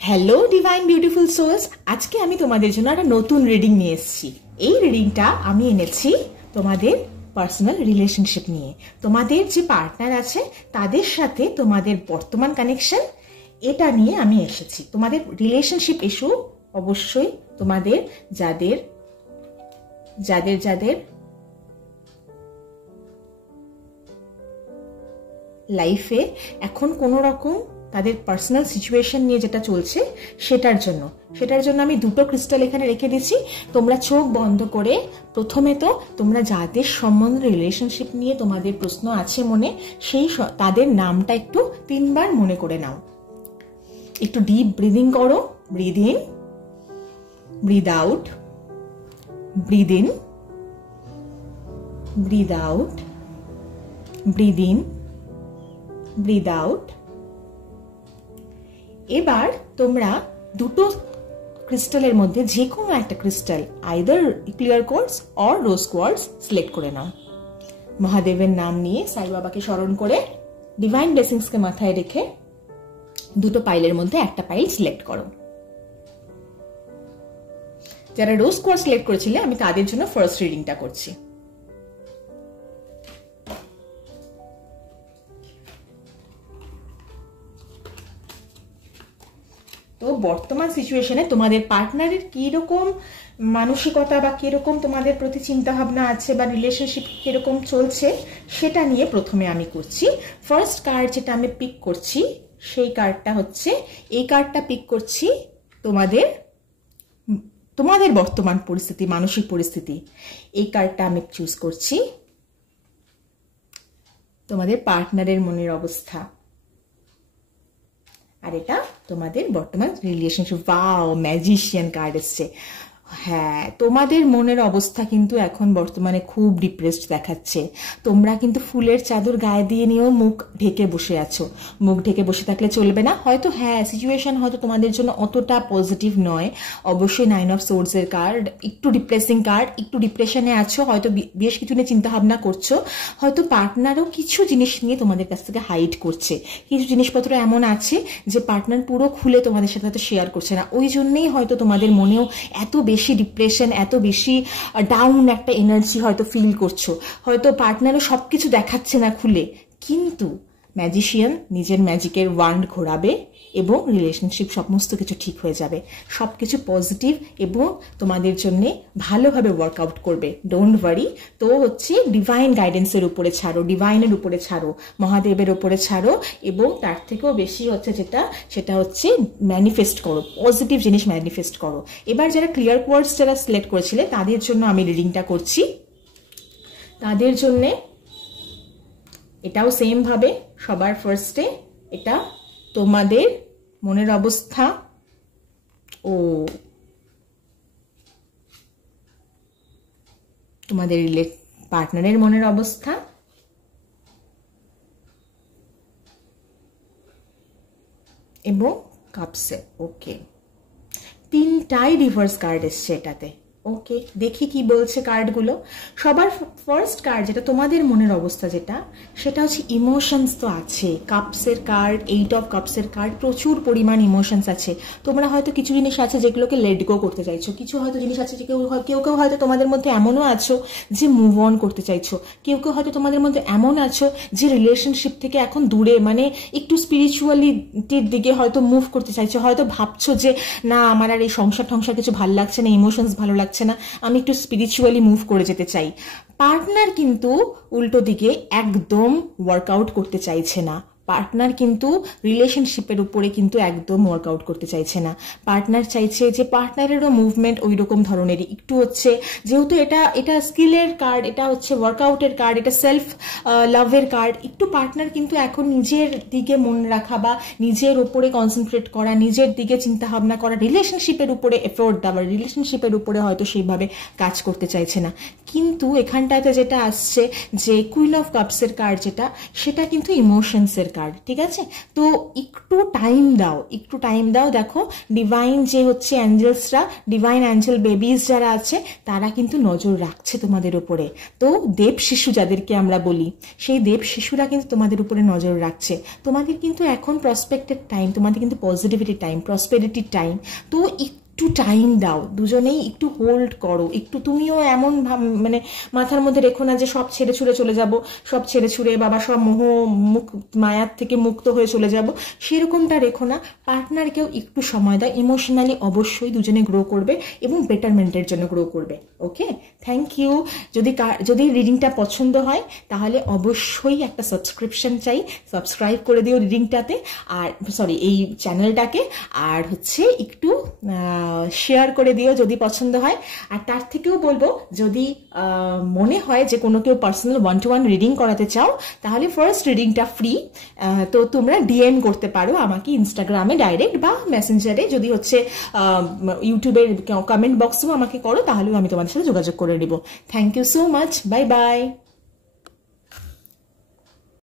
Hello divine beautiful sols, আজকে আমি তোমাদের জন্য একটা নতুন রিডিং নিয়ে এসেছি। এই রিডিংটা আমি এনেছি তোমাদের পার্সোনাল রিলেশনশিপ নিয়ে। তোমাদের যে পার্টনার আছে তাদের সাথে তোমাদের বর্তমান কানেকশন, এটা নিয়ে আমি এসেছি। তোমাদের রিলেশনশিপ ইস্যু অবশ্যই তোমাদের যাদের যাদের যাদের লাইফে এখন কোনো রকম তাদের পার্সোনাল সিচুয়েশন নিয়ে যেটা চলছে সেটার জন্য আমি দুটো ক্রিস্টাল এখানে রেখে দিচ্ছি। তোমরা চোখ বন্ধ করে প্রথমে তো তোমরা যাদের সম্বন্ধে রিলেশনশিপ নিয়ে তোমাদের প্রশ্ন আছে মনে, সেই তাদের নামটা একটু 3 বার মনে করে নাও। একটু ডিপ ব্রিদিং করো। Breathe in, breathe out, breathe in, breathe out, breathe in, breathe out. এবার তোমরা দুটো ক্রিস্টালের মধ্যে যে কোনো একটা crystal, either clear quartz or rose quartz select করে নাও। মহাদেবের নাম নিয়ে, সাই বাবাকে স্মরণ করে, ডিভাইন ব্লেসিংসকে মাথায় রেখে দুটো পাইলের মধ্যে একটা পাইল সিলেক্ট করো। যারা রোজ কোয়ার্টজ সিলেক্ট করেছিলে আমি তাদের জন্য ফার্স্ট রিডিংটা করছি। তো বর্তমান সিচুয়েশনে তোমাদের পার্টনারের কিরকম মানসিকতা বা কিরকম তোমাদের প্রতি চিন্তা ভাবনা আছে বা রিলেশনশিপ কিরকম চলছে সেটা নিয়ে প্রথমে আমি করছি। ফার্স্ট কার্ড যেটা আমি পিক করছি সেই কার্ডটা হচ্ছে, এই কার্ডটা পিক করছি তোমাদের বর্তমান পরিস্থিতি, মানসিক পরিস্থিতি। এই কার্ডটা আমি চুজ করছি তোমাদের পার্টনারের মনের অবস্থা, আর এটা তোমাদের বর্তমান রিলেশনশিপ। ওয়াও, ম্যাজিশিয়ান কার্ড এসছে। হ্যাঁ, তোমাদের মনের অবস্থা কিন্তু এখন বর্তমানে খুব ডিপ্রেসড দেখাচ্ছে। তোমরা কিন্তু ফুলের চাদর গায়ে দিয়ে নিয়েও মুখ ঢেকে বসে আছো। মুখ ঢেকে বসে থাকলে চলবে না। হয়তো হ্যাঁ, সিচুয়েশন হয়তো তোমাদের জন্য অতটা পজিটিভ নয়। অবশ্যই 9 অফ সোর্ডস এর কার্ড, একটু ডিপ্রেসিং কার্ড। একটু ডিপ্রেশনে আছো, হয়তো বেশ কিছু নিয়ে চিন্তা ভাবনা করছো। হয়তো পার্টনারও কিছু জিনিস নিয়ে তোমাদের কাছ থেকে হাইড করছে। কিছু জিনিসপত্র এমন আছে যে পার্টনার পুরো খুলে তোমাদের সাথে হয়তো শেয়ার করছে না। ওই জন্যই হয়তো তোমাদের মনেও এত বেশি ডিপ্রেশন, এত বেশি ডাউন একটা এনার্জি হয়তো ফিল করছো। হয়তো পার্টনারও সবকিছু দেখাচ্ছে না খুলে, কিন্তু ম্যাজিশিয়ান নিজের ম্যাজিকের ওয়ান্ড ঘোরাবে এবং রিলেশনশিপ সমস্ত কিছু ঠিক হয়ে যাবে। সবকিছু পজিটিভ এবং তোমাদের জন্য ভালোভাবে ওয়ার্কআউট করবে। Don't worry. তো হচ্ছে ডিভাইন গাইডেন্সের উপরে ছাড়ো, ডিভাইনের উপরে ছাড়ো, মহাদেবের উপরে ছাড়ো, এবং তার থেকেও বেশি হচ্ছে সেটা হচ্ছে ম্যানিফেস্ট করো, পজিটিভ জিনিস ম্যানিফেস্ট করো। এবার যারা ক্লিয়ার কোয়ার্টজ যারা সিলেক্ট করেছিলে তাদের জন্য আমি রিডিংটা করছি। তাদের জন্যে এটাও সেম ভাবে সবার ফার্স্টে এটা তোমাদের মনের অবস্থা ও তোমাদের পার্টনারের মনের অবস্থা, এবং কাপসে। ওকে, 3টাই রিভার্স কার্ড এসছে এটাতে। ওকে, দেখি কি বলছে কার্ডগুলো। সবার ফার্স্ট কার্ড যেটা তোমাদের মনের অবস্থা, সেটা হচ্ছে ইমোশনস তো আছে। কাপসের কার্ড, 8 অফ কাপসের কার্ড, প্রচুর পরিমাণ ইমোশনস আছে। তোমরা হয়তো কিছু জিনিস আছে যেগুলোকে লেট গো করতে চাইছো, কিছু হয়তো জিনিস আছে যে কেউ হয়তো তোমাদের মধ্যে এমনও আছো যে মুভ অন করতে চাইছো। কেউ হয়তো তোমাদের মধ্যে এমন আছো যে রিলেশনশিপ থেকে এখন দূরে, মানে একটু স্পিরিচুয়ালিটির দিকে হয়তো মুভ করতে চাইছো। হয়তো ভাবছো যে না, আমার আর এই সংসার কিছু ভালো লাগছে না, ইমোশনস ভালো লাগছে না, আমি একটু স্পিরিচুয়ালি মুভ করে যেতে চাই। পার্টনার কিন্তু উল্টো দিকে একদম ওয়ার্কআউট করতে চাইছে না। পার্টনার কিন্তু রিলেশনশিপের উপরে কিন্তু একদম ওয়ার্কআউট করতে চাইছে না। পার্টনার চাইছে যে পার্টনারেরও মুভমেন্ট ওই রকম ধরনেরই একটু হচ্ছে, যেহেতু এটা স্কিলের কার্ড, এটা হচ্ছে ওয়ার্কআউটের কার্ড, এটা সেলফ লাভের কার্ড। একটু পার্টনার কিন্তু এখন নিজের দিকে মন রাখা বা নিজের উপরে কনসেন্ট্রেট করা, নিজের দিকে চিন্তা ভাবনা করা, রিলেশনশিপের উপরে এফোর্ট দেওয়া, রিলেশনশিপের উপরে হয়তো সেইভাবে কাজ করতে চাইছে না। কিন্তু এখানটাতে যেটা আসছে যে কুইন অফ কাপসের কার্ড, সেটা কিন্তু ইমোশনসের কার্ড। কার্ড, ঠিক আছে? তো একটু টাইম দাও, দেখো ডিভাইন যে হচ্ছে অ্যাঞ্জেলসরা, ডিভাইন অ্যাঞ্জেল বেবিজ যারা আছে তারা কিন্তু নজর রাখছে তোমাদের উপরে। তো দেব শিশু যাদেরকে আমরা বলি, সেই দেব শিশুরা কিন্তু তোমাদের উপরে নজর রাখছে। তোমাদের কিন্তু এখন প্রসপেক্টেড টাইম, তোমাদের কিন্তু পজিটিভিটি টাইম, প্রসপেরিটির টাইম। তো একটু টাইম দাও, দুজনেই একটু হোল্ড করো, একটু তুমিও এমন মানে মাথার মধ্যে রেখো না যে সব ছেড়ে ছুড়ে চলে যাব, সব ছেড়ে ছুড়ে বাবা সব মায়ার থেকে মুক্ত হয়ে চলে যাব, সেরকমটা রেখো না। পার্টনারকেও একটু সময় দাও, ইমোশনালি অবশ্যই দুজনে গ্রো করবে এবং বেটারমেন্টের জন্য গ্রো করবে। ওকে, থ্যাংক ইউ। যদি রিডিংটা পছন্দ হয় তাহলে অবশ্যই একটা সাবস্ক্রিপশন চাই, সাবস্ক্রাইব করে দিও রিডিংটাতে, আর সরি এই চ্যানেলটাকে, আর হচ্ছে একটু শেয়ার করে দিও যদি পছন্দ হয়। আর তার থেকেও বলবো, যদি মনে হয় যে কোনো কেউ পার্সোনাল 1-to-1 রিডিং করাতে চাও তাহলে ফার্স্ট রিডিংটা ফ্রি। তো তোমরা ডিএম করতে পারো আমাকে ইনস্টাগ্রামে ডাইরেক্ট বা মেসেঞ্জারে, যদি হচ্ছে ইউটিউবের কমেন্ট বক্সেও আমাকে করো, তাহলেও আমি তোমাদের সাথে যোগাযোগ করে নেব। Thank you so much, bye by.